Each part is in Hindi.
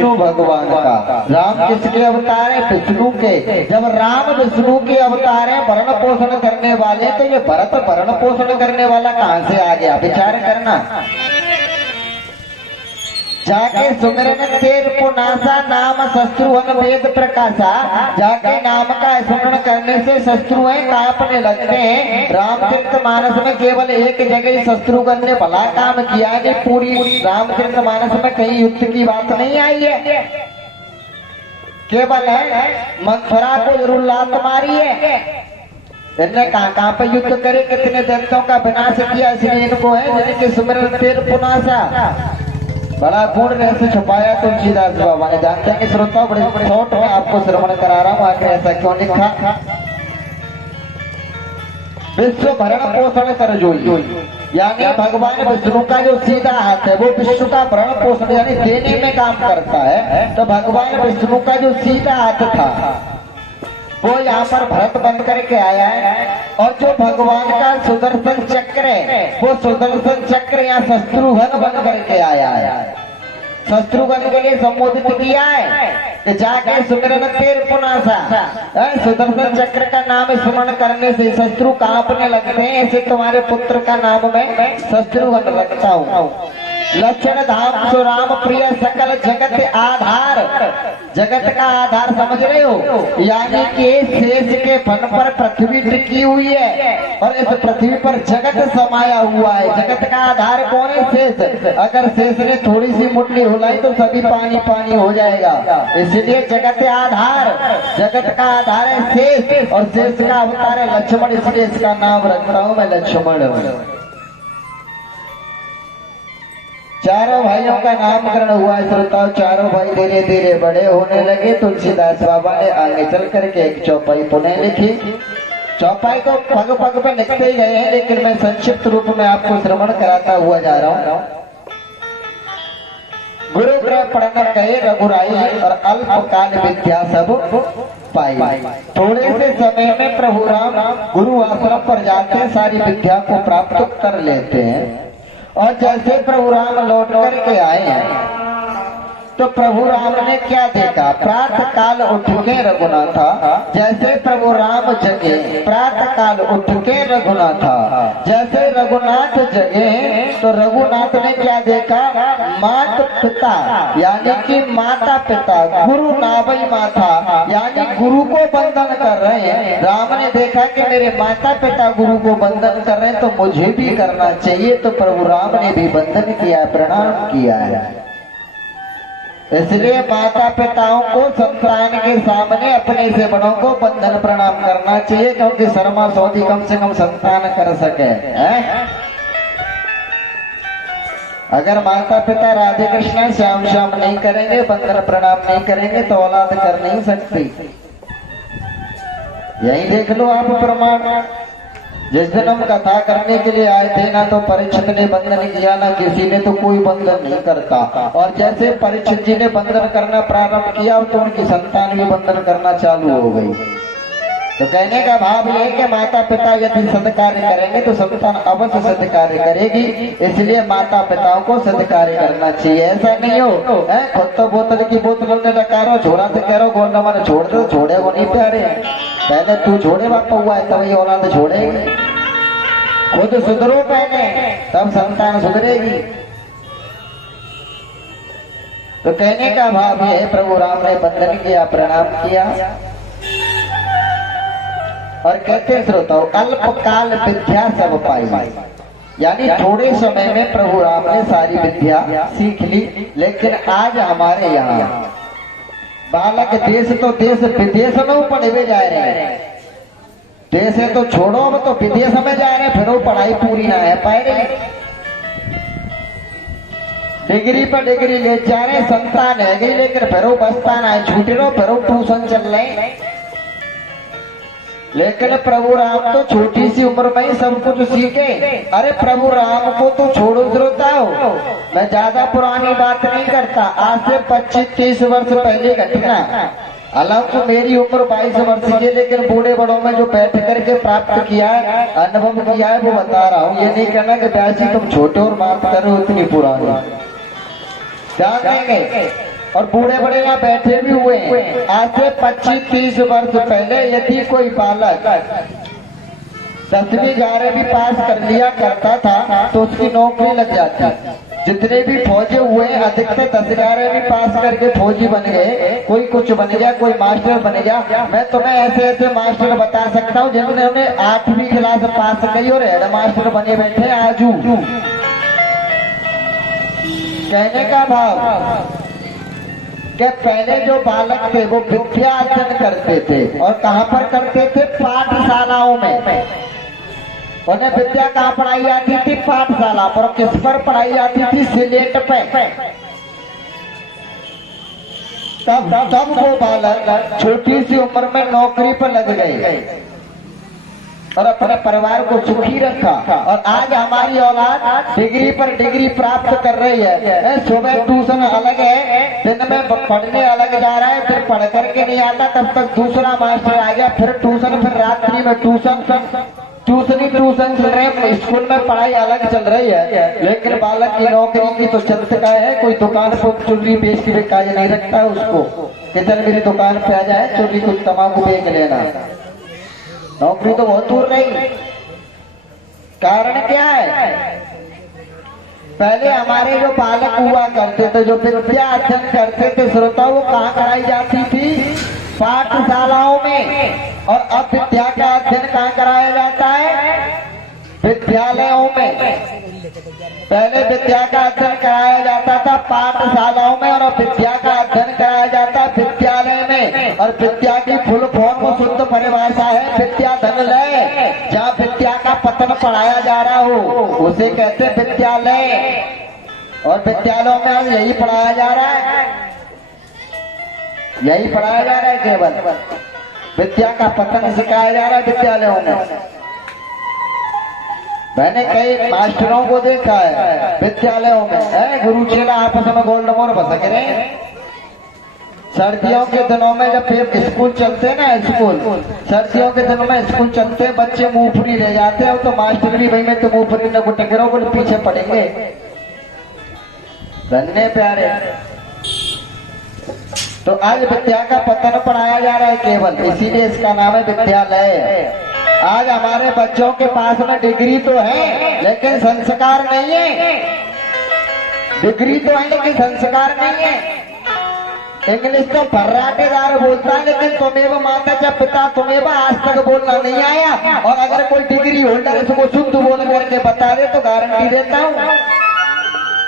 विष्णु भगवान का। राम किसके अवतार है? विष्णु के। जब राम विष्णु के अवतार है, भरण पोषण करने वाले, तो ये भरत भरण पोषण करने वाला कहाँ से आ गया? विचार करना। जाके सुमिरन तेर पुनासा नाम शत्रुघ्न वेद प्रकाशा। जाके नाम का स्मरण करने से शत्रुएं कांपने लगते हैं। रामचरितमानस में केवल एक जगह शत्रुघ्न ने भला काम किया है, पूरी रामचरितमानस में कहीं युद्ध की बात नहीं आई है। केवल है मंथरा को जरूर लात मारी है, इनने कहाँ पे युद्ध करे, कितने दैत्यों का विनाश किया, इसलिए इनको है जिनके सुमिरन तेर पुनासा। बड़ा गुण रहस्य छुपाया तुलसीदास बाबा ने। जानते हैं श्रोता, बड़े बड़े शॉर्ट में आपको श्रवण करा रहा हूँ आखिर ऐसा क्यों लिखा। विश्व भरण पोषण कर जोई, यानी भगवान विष्णु का जो सीधा हाथ है वो विश्व का भरण पोषण यानी देने में काम करता है। तो भगवान विष्णु का जो सीधा हाथ था वो यहाँ पर भरत बन करके आया है। और जो भगवान का सुदर्शन चक्र है वो सुदर्शन चक्र यहाँ शत्रुघ्न बन करके आया है। शत्रुघ्न के लिए संबोधित किया है कि जाके सुमिरन तेर पुनासा। सुदर्शन चक्र का नाम स्मरण करने से शत्रु कांपने लगते हैं, ऐसे तुम्हारे पुत्र का नाम मैं शत्रुघ्न रखता हूँ। लक्षण धाम सुराम प्रिय सकल जगत आधार। जगत का आधार समझ रहे हो, यानी कि शेष के फन पर पृथ्वी टिकी हुई है और इस पृथ्वी पर जगत समाया हुआ है। जगत का आधार कौन है? शेष। अगर शेष ने थोड़ी सी मुट्ठी हिलाई तो सभी पानी पानी हो जाएगा, इसलिए जगत आधार। जगत का आधार है शेष और शेष का अवतार है लक्ष्मण, इसलिए इसका नाम रखता हूँ मैं लक्ष्मण। चारों भाइयों का नामकरण हुआ है श्रोताओं। चारों भाई धीरे धीरे बड़े होने लगे। तुलसीदास बाबा ने आगे चल करके एक चौपाई पुनः लिखी। चौपाई को पग पग पे लिखते ही गए हैं, लेकिन मैं संक्षिप्त रूप में आपको श्रवण कराता हुआ जा रहा हूँ। गुरु ग्रह पढ़ना कहे रघुराई और अल्पकाल विद्या सब पाई। थोड़े से समय में प्रभु राम गुरु आश्रम पर जाते सारी विद्या को प्राप्त कर लेते हैं। और जैसे प्रभु राम लौट करके आए हैं तो प्रभु राम ने क्या देखा? प्रातः काल उठ के रघुनाथा। जैसे प्रभु राम जगे प्रातः काल उठ के रघुनाथा। जैसे रघुनाथ जगे तो रघुनाथ ने क्या देखा? माता पिता यानी कि माता पिता गुरु नाभई माथा यानी गुरु को बंधन कर रहे हैं। राम ने देखा कि मेरे माता पिता गुरु को बंधन कर रहे हैं तो मुझे भी करना चाहिए, तो प्रभु राम ने भी बंधन किया, प्रणाम किया है। इसलिए माता पिताओं को संतान के सामने अपने से बड़ों को बंधन प्रणाम करना चाहिए, क्योंकि शर्मा सौदी कम से कम संतान कर सके है? अगर माता पिता राधे कृष्ण श्याम श्याम नहीं करेंगे, बंधन प्रणाम नहीं करेंगे तो औलाद कर नहीं सकती। यही देख लो आप प्रमाण। जिस दिन हम कथा करने के लिए आए थे ना तो परीक्षित ने बंधन किया, ना किसी ने, तो कोई बंधन नहीं करता। और जैसे परीक्षित जी ने बंधन करना प्रारंभ किया तो उनकी संतान भी बंधन करना चालू हो गई। तो कहने का भाव यह है कि माता पिता यदि सत्कार्य करेंगे तो संतान अवश्य सत्कार्य करेगी, इसलिए माता पिताओं को सत्कार्य करना चाहिए। ऐसा नहीं हो खुद तो बोतल की बोतलों ने लगा छोड़ा तो कह रहा गोल मैंने छोड़ दो, छोड़े वो नहीं प्यारे। पहले तू छोड़े बापा हुआ है तब ये औलाद छोड़ेगी। खुद सुधरो पहले तब संतान सुधरेगी। तो कहने का भाव है प्रभु राम ने बंधन किया, प्रणाम किया और कहते श्रोताओं अल्पकाल विद्या सब पाई, यानी थोड़े समय में प्रभु राम ने सारी विद्या सीख ली। लेकिन आज हमारे यहाँ बालक देश तो देश विदेश में पढ़े जा रहे हैं। देश है तो छोड़ो, अब तो विदेश में जा रहे हैं, फिर वो पढ़ाई पूरी ना है पाए रहे, डिग्री पर डिग्री ले जा रहे, संतान है गई लेकिन फिर वो बस्ता ना है, छूटे रहो, फिर वो ट्यूशन चल रहे। लेकिन प्रभु राम तो छोटी सी उम्र में ही सब कुछ सीखे। अरे प्रभु राम को तो छोड़ो श्रोता हो, मैं ज्यादा पुरानी बात नहीं करता, आज से 25-30 वर्ष पहले घटना। हालांकि मेरी उम्र 22 वर्ष की है, लेकिन बूढ़े बड़ों में जो बैठ करके प्राप्त किया है, अनुभव किया है, वो बता रहा हूँ। ये नहीं कहना कि प्यासी तुम छोटे और बात करो इतनी पुरानी। ध्यान देंगे और बूढ़े बड़े यहाँ बैठे भी हुए हैं। आज से 25-30 वर्ष पहले यदि कोई बालक 10वीं 11वीं पास कर लिया करता था तो उसकी नौकरी लग जाती। जितने भी फौजी हुए अधिकतर 10-11वीं पास करके फौजी बन गए। कोई कुछ बन गया, कोई मास्टर बन गया। मैं तुम्हें ऐसे ऐसे मास्टर बता सकता हूँ जिन्होंने 8वीं क्लास पास करी और हेड मास्टर बने बैठे आजू। कहने का भाव कि पहले जो बालक थे वो विद्या अर्जन करते थे और कहाँ पर करते थे? पाठशालाओं में। उन्हें विद्या कहाँ पढ़ाई जाती थी? पाठशाला पर। किस पर पढ़ाई जाती थी? सिलेट पे। तब वो बालक छोटी सी उम्र में नौकरी पर लग गए और अपने परिवार को सुखी रखा। और आज हमारी औलाद डिग्री पर डिग्री प्राप्त कर रही है। सुबह ट्यूशन अलग है, दिन में पढ़ने अलग जा रहा है, फिर पढ़ करके नहीं आता तब तक दूसरा मास्टर आ गया, फिर ट्यूशन, फिर रात्रि में ट्यूशन चल रहे हैं। स्कूल में पढ़ाई अलग चल रही है, लेकिन बालक की नौकरी की तो चलते का है। कोई दुकान पर चुल्ली बेच के काज नहीं रखता है उसको कि चल मेरी दुकान पे आ जाए चुल्ली कुछ तम्बाकू बेच लेना। नौकरी तो बहुत दूर रही। कारण क्या है? पहले हमारे जो बालक हुआ करते थे, जो विद्या अध्ययन करते थे श्रोताओं, वो कहाँ कराई जाती थी? पाठशालाओं में। और अब विद्या का अध्ययन कहाँ कराया जाता है? विद्यालयों में। पहले विद्या का अध्ययन कराया जाता था पाठशालाओं में और अब विद्या का अध्ययन कराया जाता है विद्यालय में। और विद्या की फुल फॉर्म शुद्ध परिभाषा है विद्याधनलय। जहाँ विद्या का पतन पढ़ाया जा रहा हो उसे कहते हैं विद्यालय। और विद्यालयों में आज यही पढ़ाया जा रहा है, यही पढ़ाया जा रहा है। केवल विद्या का पतन सिखाया जा रहा है विद्यालयों में। मैंने कई मास्टरों को देखा है विद्यालयों में, गुरु चेला आपस में गोल्ड मोर बसक रहे हैं। सर्दियों के दिनों में जब स्कूल चलते ना, सर्दियों के दिनों में स्कूल चलते, बच्चे मूंगफली ले जाते हैं तो मास्टर भी भाई मैं तो मूंगफली न गुटक रहो, बोले पीछे पड़ेंगे। धन्य प्यारे, तो आज विद्या का पतन पढ़ाया जा रहा है केवल, इसीलिए इसका नाम है विद्यालय। आज हमारे बच्चों के पास में डिग्री तो है लेकिन संस्कार नहीं है। डिग्री तो है लेकिन संस्कार नहीं है। इंग्लिश तो फर्राटेदार बोलता है लेकिन तुम्हें माता च पिता तुम्हें आज तक बोलना नहीं आया। और अगर कोई डिग्री होल्डर इसको शुद्ध बोल करके बता दे तो गारंटी देता हूँ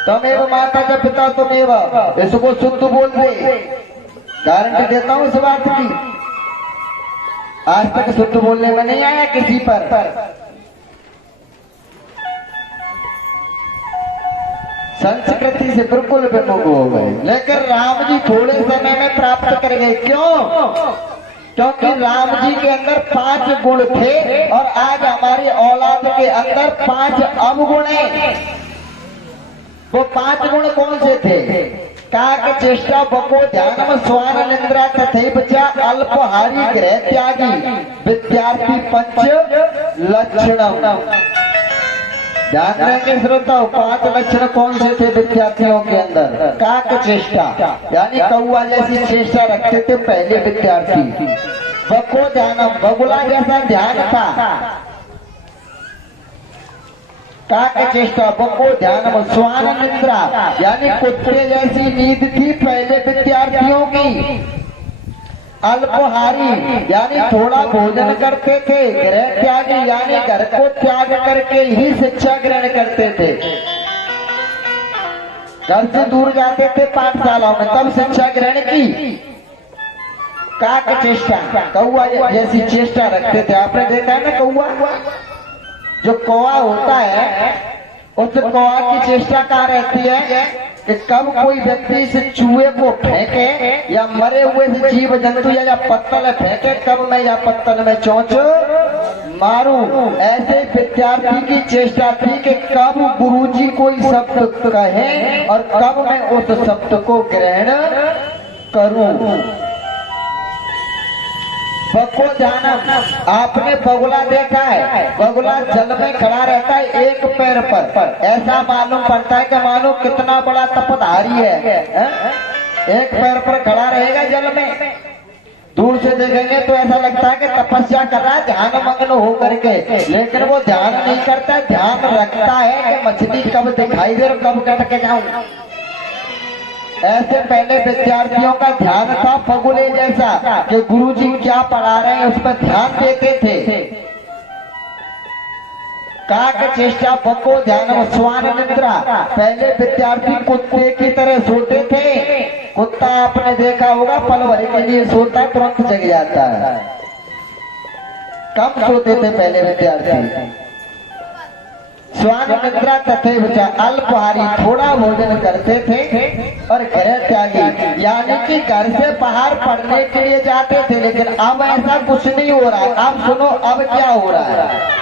तुम्हें माता च पिता तुम्हें इसको शुद्ध बोल दे, गारंटी देता हूँ इस बात की। आज तक शुद्ध बोलने में नहीं आया किसी पर। संस्कृति से बिल्कुल विमुख हो गए। लेकिन राम जी थोड़े समय में प्राप्त कर गए। क्यों? क्योंकि राम जी के अंदर 5 गुण थे और आज हमारी औलाद के अंदर 5 अवगुण हैं। वो 5 गुण कौन से थे? काक चेष्टा बको ध्यानम स्वान निंद्रा तथैव च अल्पहारी गृह त्यागी विद्यार्थी पंच लक्षणम। ध्यान देंगे श्रोताओं, 5 लक्षण कौन से थे विद्यार्थियों के अंदर? काक चेष्टा यानी कौआ जैसी चेष्टा रखते थे पहले विद्यार्थी। बको ध्यानम, बगुला जैसा ध्यान था। काक चेष्टा बको ध्यान, स्वान निद्रा यानी कुत्ते जैसी नींद थी पहले विद्यार्थियों की। अल्पहारी यानी थोड़ा भोजन करते थे। गृह त्यागी यानी घर को त्याग करके ही शिक्षा ग्रहण करते थे। घर से दूर जाते थे पाठशालाओं में, तब शिक्षा ग्रहण की। काक चेष्टा कौआ जैसी चेष्टा रखते थे। आपने देखा है ना कौआ, जो कौआ होता है उस कौआ की चेष्टा कहाँ रहती है कि कब कोई व्यक्ति इस चूहे को फेंके या मरे हुए से जीव जंतु या पत्तल फेंके, कब मैं या पत्तल में चोंच मारूं। ऐसे विद्यार्थी की चेष्टा थी कि कब गुरुजी कोई शब्द कहे और कब मैं उस शब्द को ग्रहण करूं। बको ध्यानम, आपने बगुला देखा है? बगुला जल में खड़ा रहता है एक पैर पर, ऐसा मालूम पड़ता है कि मानो कितना बड़ा तपधारी है। एक पैर पर खड़ा रहेगा जल में, दूर से देखेंगे तो ऐसा लगता है कि तपस्या कर रहा है ध्यान मग्न हो करके, लेकिन वो ध्यान नहीं करता, ध्यान रखता है कि मछली कब दिखाई दे और कब कट के जाऊं। ऐसे पहले विद्यार्थियों का ध्यान था फगुले जैसा कि गुरुजी क्या पढ़ा रहे हैं उस पर ध्यान देते थे। काक चेष्टा पको ध्यान स्वान निद्रा, पहले विद्यार्थी कुत्ते की तरह सोते थे। कुत्ता आपने देखा होगा पल भर के लिए सोता तुरंत जग जाता है, कम सोते थे पहले विद्यार्थी। स्वान निद्रा तथे अल्पहारी, थोड़ा भोजन करते थे और घर त्यागी, यानी कि घर से बाहर पढ़ने के लिए जाते थे। लेकिन अब ऐसा कुछ नहीं हो रहा है। अब सुनो अब क्या हो रहा है।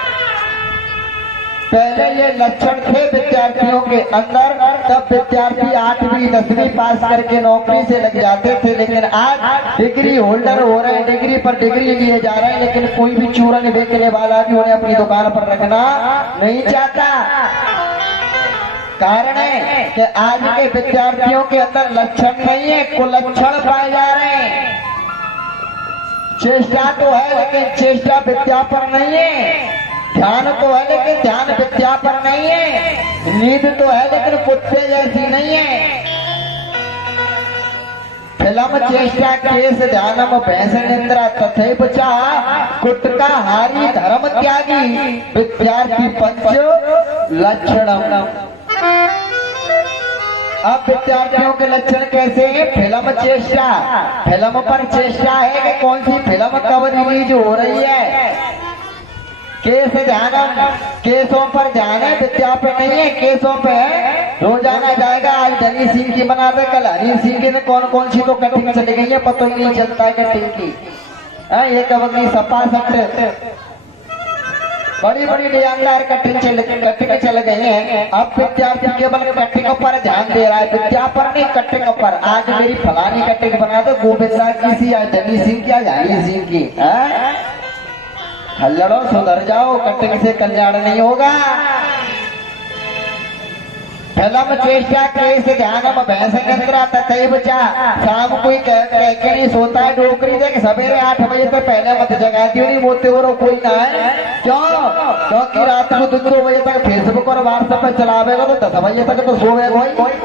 पहले ये लक्षण थे विद्यार्थियों के अंदर, तब विद्यार्थी 8वीं 10वीं पास करके नौकरी से लग जाते थे। लेकिन आज डिग्री होल्डर हो रहे हैं, डिग्री पर डिग्री लिए जा रहे हैं, लेकिन कोई भी चूरन बेचने वाला भी उन्हें अपनी दुकान पर रखना नहीं चाहता। कारण है कि आज के विद्यार्थियों के अंदर लक्षण नहीं है, कुलक्षण पाए जा रहे हैं। चेष्टा तो है लेकिन चेष्टा विद्या पर नहीं है, ध्यान तो है लेकिन ध्यान विद्या पर नहीं है, नींद तो है लेकिन कुत्ते जैसी नहीं है। फिल्म चेष्टा केस ध्यानम भैंस निद्रा तथैव च गुटका हारी धर्म त्यागी विद्यार्थी पंच लक्षणम। अब विद्यार्थियों के लक्षण कैसे हैं। फिल्म चेष्टा, फिल्म पर चेष्टा है कि कौन सी फिल्म कब रिलीज हो रही है। केस ध्यान, केसों पर ध्यान है, विद्या पे नहीं है। केसों पे है, रोजाना जाएगा, आज धनी सिंह की बना दे, कल हरी सिंह की, कौन कौन सी तो कटिंग चली गई है, पता ही नहीं चलता है कटिंग की। ये कब की सपा सट बड़ी बड़ी डिजाइनदार कटिंग चल गई है। अब विद्यार्थी केवल कटिंग पर ध्यान दे रहा है, विद्या पर नहीं, कटिंग पर। आज मेरी फलानी कटिंग बना दो, गोविंदा की सी, आज धनी सिंह की, आज हरी सिंह की। हल्लड़ो सुधर जाओ, कटिंग से कल्याण नहीं होगा। फिल्म चेष्टा केस ध्यानम भैंस निद्रा तथैव च, शाम कोई कह के नहीं सोता है डोकरी देख, सवेरे 8 बजे से पहले मत जगा दियो, नहीं मोते हो कोई ना है। क्यों? क्योंकि रात को 2 बजे तक फेसबुक और व्हाट्सएप पे चलावेगा तो 10 बजे तक तो सोएगा कोई।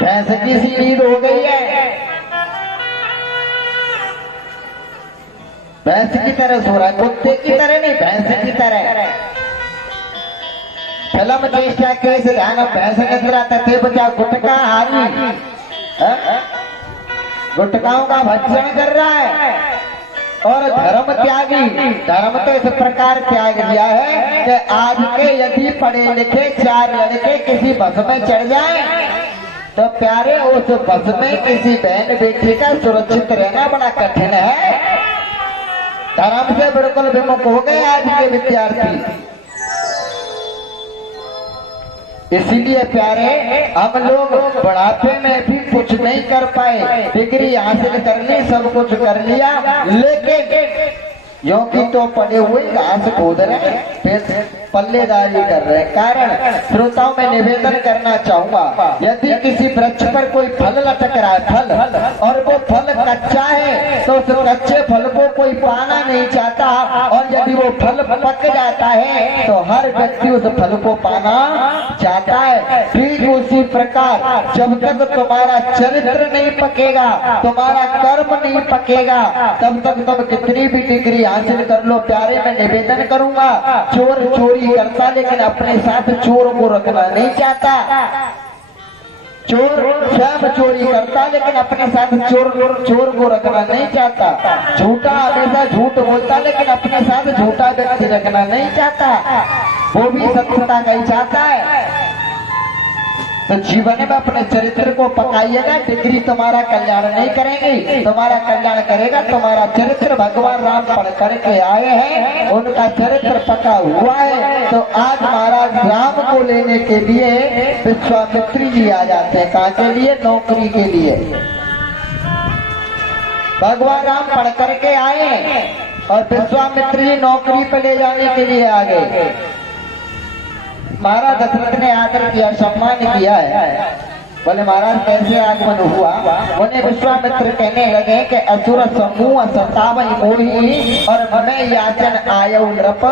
भैंस की सी नींद हो गई है, भैंस की तरह सो रहा है, कुत्ते की तरह नहीं, भैंस की तरह। फिल्म चेष्टा केस ध्यान भैंस निद्रा तथैव च गुटका हारी, गुटकाओं का भक्षण कर रहा है। और धर्म त्यागी, धर्म तो इस प्रकार त्याग दिया है कि आज के यदि पढ़े लिखे 4 लड़के किसी बस में चढ़ जाएं तो प्यारे उस बस में किसी बहन बेटी का सुरक्षित रहना बड़ा कठिन है। धर्म से बिल्कुल विमुख हो गए आज के विद्यार्थी। इसीलिए प्यारे हम लोग बुढ़ापे में भी कुछ नहीं कर पाए, डिग्री हासिल कर ली, सब कुछ कर लिया, लेकिन योगी तो पड़े हुए घास खोद रहे, पल्लेदारी कर रहे। कारण श्रोताओं में निवेदन करना चाहूंगा, यदि किसी वृक्ष पर कोई फल लटक रहा है, फल, और वो फल कच्चा है तो उस कच्चे फल को कोई पाना नहीं चाहता, और यदि वो फल पक जाता है तो हर व्यक्ति उस फल को पाना चाहता है। ठीक उसी प्रकार जब तक तुम्हारा चरित्र नहीं पकेगा, तुम्हारा कर्म नहीं पकेगा, तब तक तुम कितनी भी डिग्री हासिल कर लो। प्यारे मैं निवेदन करूंगा, चोर चोरी करता लेकिन अपने साथ चोर को रखना नहीं चाहता। चोर स्वयं चोरी करता लेकिन अपने साथ चोर को रखना नहीं चाहता। झूठा हमेशा झूठ बोलता लेकिन अपने साथ झूठा व्यक्ति रखना नहीं चाहता, वो भी सत्यता का ही चाहता है। तो जीवन में अपने चरित्र को पकाइएगा, डिग्री तुम्हारा कल्याण नहीं करेगी, तुम्हारा कल्याण करेगा तुम्हारा चरित्र। भगवान राम पढ़ करके आए हैं, उनका चरित्र पका हुआ है। तो आज महाराज राम को लेने के लिए विश्वामित्री जी आ जाते हैं। कहाँ के लिए? नौकरी के लिए। भगवान राम पढ़ करके आए और विश्वामित्री जी नौकरी पे ले जाने के लिए आ गए। महाराज दशरथ ने आदर किया, सम्मान किया है। बोले महाराज कैसे आगमन हुआ? उन्हें विश्वामित्र कहने लगे कि असुर समूह सतावई मोही और मैं याचन आयऊ नृप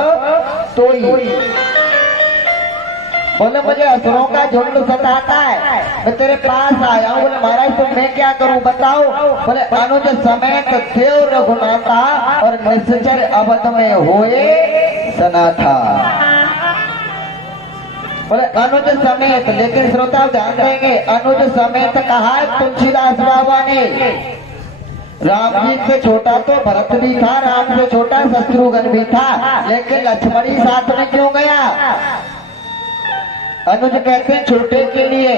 तोई। बोले मुझे असुरों का झुंड सताता है, मैं तेरे पास आया हूँ। बोले महाराज तो मैं क्या करूँ बताओ? बोले अनुज समेत देव रघुनाथा और निश्चर अवध में होए सनाथा। बोले अनुज समेत, लेकिन श्रोता ध्यान देंगे अनुज समेत कहा है तुलसीदास बाबा ने। राम जी से छोटा तो भरत भी था, राम से छोटा शत्रुघ्न भी था, लेकिन लक्ष्मण ही साथ में क्यों गया? अनुज कहते हैं छोटे के लिए।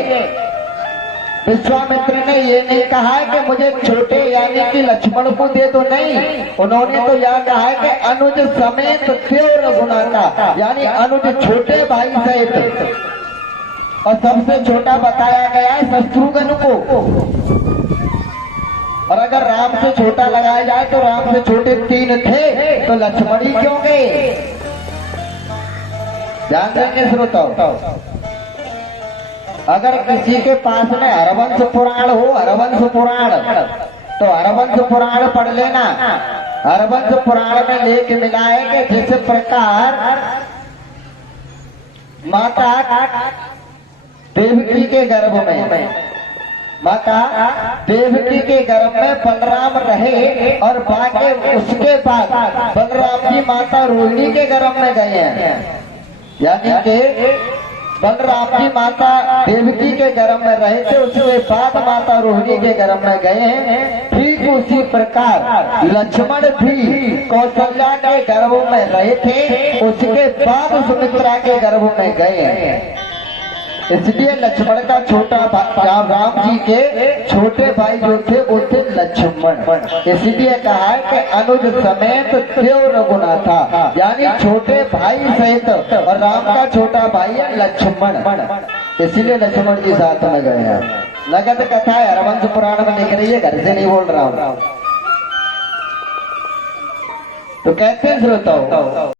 विश्वामित्र ने ये नहीं कहा है कि मुझे छोटे यानी कि लक्ष्मण को दे दो, नहीं, उन्होंने तो यह कहा है कि अनुज समेत देव रघुनाथा, यानी अनुज छोटे भाई सहित। और सबसे छोटा बताया गया है शत्रुघ्न को। और अगर राम से छोटा लगाया जाए तो राम से छोटे 3 थे, तो लक्ष्मण ही क्यों गए? ध्यान देंगे श्रोताओ। अगर किसी के पास में हरवंश पुराण हो, हरवंश पुराण, तो हरवंश पुराण पढ़ लेना। हरवंश पुराण में लेख मिला है कि जिस प्रकार माता देवकी के गर्भ में, माता देवकी के गर्भ में बलराम रहे और बाकी उसके बाद बलराम जी माता रोहिणी के गर्भ में गए हैं। यानी कि बलराम जी माता देवकी के गर्भ में रहे थे, उसके बाद माता रोहिणी के गर्भ में गए हैं। ठीक उसी प्रकार लक्ष्मण भी कौशल्या के गर्भ में रहे थे, उसके बाद सुमित्रा के गर्भ में गए हैं। इसलिए लक्ष्मण का छोटा राम जी के छोटे भाई जो थे वो थे लक्ष्मण। इसलिए कहा है कि अनुज समेत देव रघुनाथा, यानी छोटे भाई सहित, और राम का छोटा भाई है लक्ष्मण, इसीलिए लक्ष्मण जी साथ में गए हैं। नगद कथा है, हरवंश पुराण में लिख रही है, घर से नहीं बोल रहा हूँ। तो कहते हैं श्रोताओ